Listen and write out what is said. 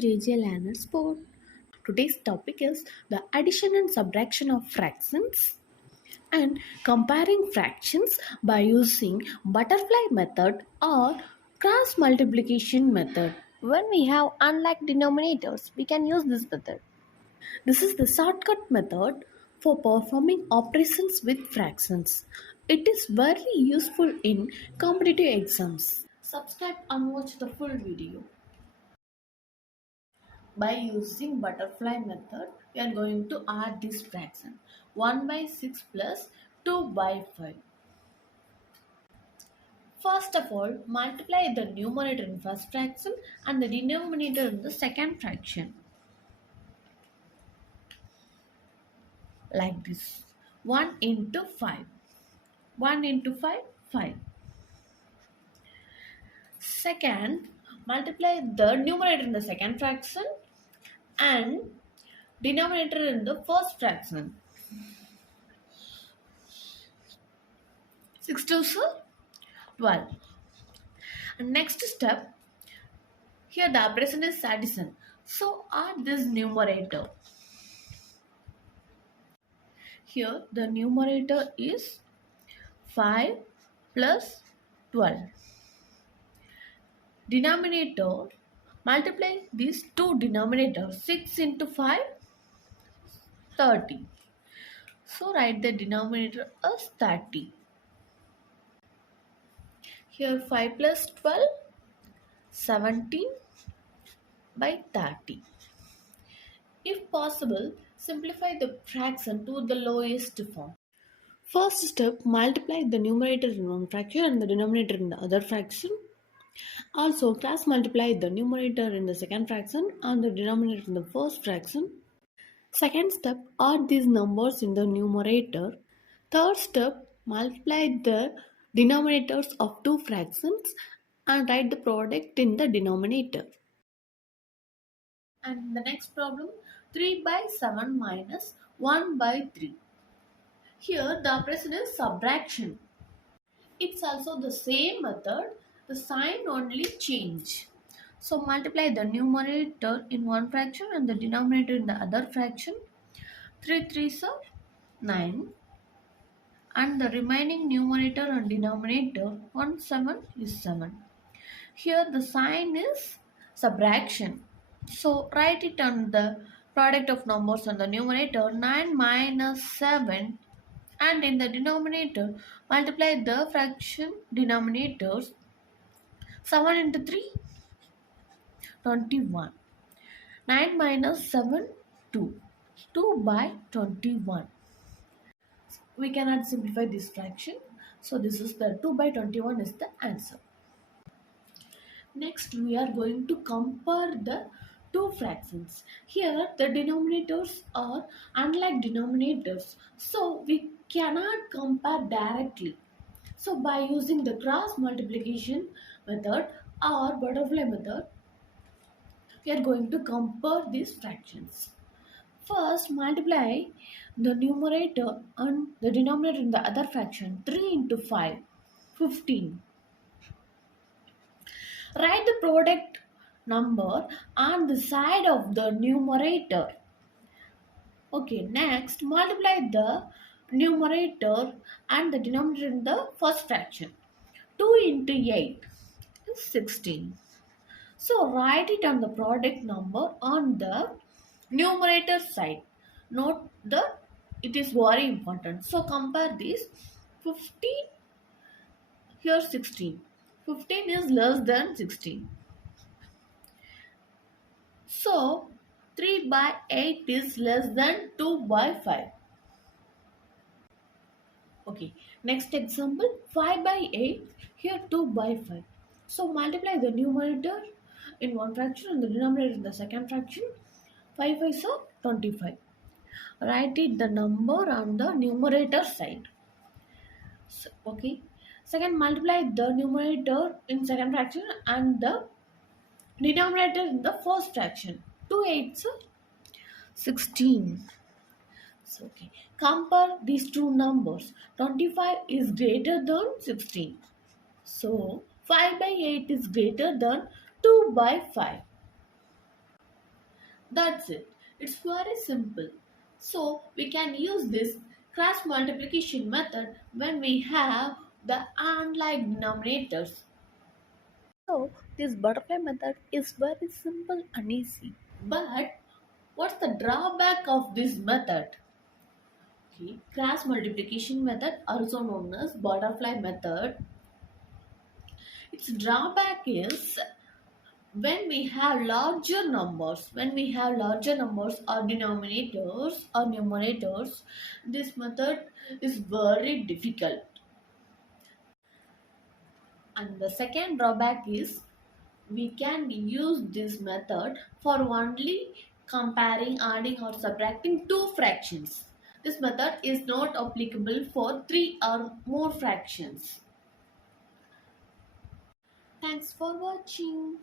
jjlearnersspot. Today's topic is the addition and subtraction of fractions and comparing fractions by using butterfly method or cross multiplication method. When we have unlike denominators, we can use this method. This is the shortcut method for performing operations with fractions. It is very useful in competitive exams. Subscribe and watch the full video. By using butterfly method, we are going to add this fraction 1 by 6 plus 2 by 5. First of all, multiply the numerator in first fraction and the denominator in the second fraction. Like this. 1 into 5. 1 into 5, 5. Second, multiply the numerator in the second fraction and denominator in the first fraction. 6 to 12. And next step, here the operation is addition. So add this numerator. Here the numerator is 5 plus 12. Denominator, multiply these two denominators. 6 into 5, 30. So write the denominator as 30. Here 5 plus 12, 17 by 30. If possible, simplify the fraction to the lowest form. First step, multiply the numerator in one fraction and the denominator in the other fraction. Also, cross multiply the numerator in the second fraction and the denominator in the first fraction. Second step, add these numbers in the numerator. Third step, multiply the denominators of two fractions and write the product in the denominator. And the next problem, 3 by 7 minus 1 by 3. Here the operation is subtraction. It's also the same method, the sign only change. So multiply the numerator in one fraction and the denominator in the other fraction. 3 3s are 9. And the remaining numerator and denominator 1 7 is 7. Here the sign is subtraction. So write it on the product of numbers on the numerator 9 minus 7, and in the denominator multiply the fraction denominators. 7 into 3, 21. 9 minus 7, 2. 2 by 21. We cannot simplify this fraction. So this is the 2 by 21 is the answer. Next we are going to compare the two fractions. Here the denominators are unlike denominators. So we cannot compare directly. So by using the cross multiplication method or butterfly method, we are going to compare these fractions. First, multiply the numerator and the denominator in the other fraction. 3 into 5, 15. Write the product number on the side of the numerator. Okay, next multiply the numerator and the denominator in the first fraction. 2 into 8 is 16. So write it on the product number on the numerator side. Note that it is very important. So compare this. 15, here 16. 15 is less than 16. So 3 by 8 is less than 2 by 5. Okay, next example, 5 by 8, here 2 by 5. So multiply the numerator in one fraction and the denominator in the second fraction. 5 5 are 25. Write it the number on the numerator side. So, okay. Second, multiply the numerator in second fraction and the denominator in the first fraction. 2 8s are 16. So, okay. Compare these two numbers. 25 is greater than 16. So 5 by 8 is greater than 2 by 5. That's it. It's very simple. So we can use this cross multiplication method when we have the unlike denominators. So this butterfly method is very simple and easy. But what's the drawback of this method? Okay, cross multiplication method, also known as butterfly method. Its drawback is when we have larger numbers or denominators or numerators, this method is very difficult. And the second drawback is we can use this method for only comparing, adding, or subtracting two fractions. This method is not applicable for three or more fractions. Thanks for watching.